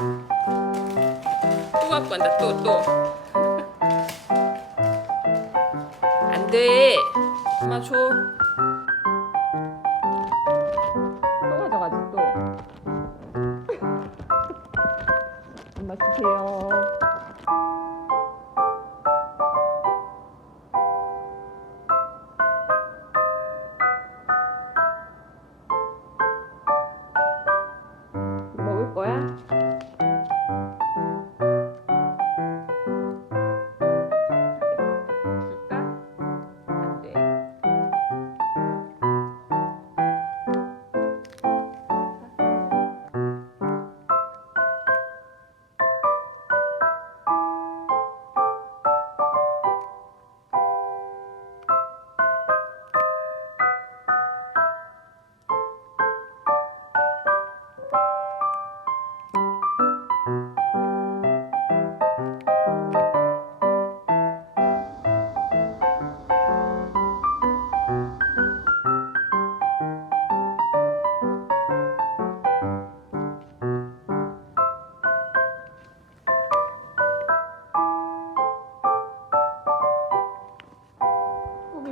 또 갖고 간다 또 또. 안 돼. 엄마 줘. 또 가져가지 또. 엄마 주세요.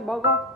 报告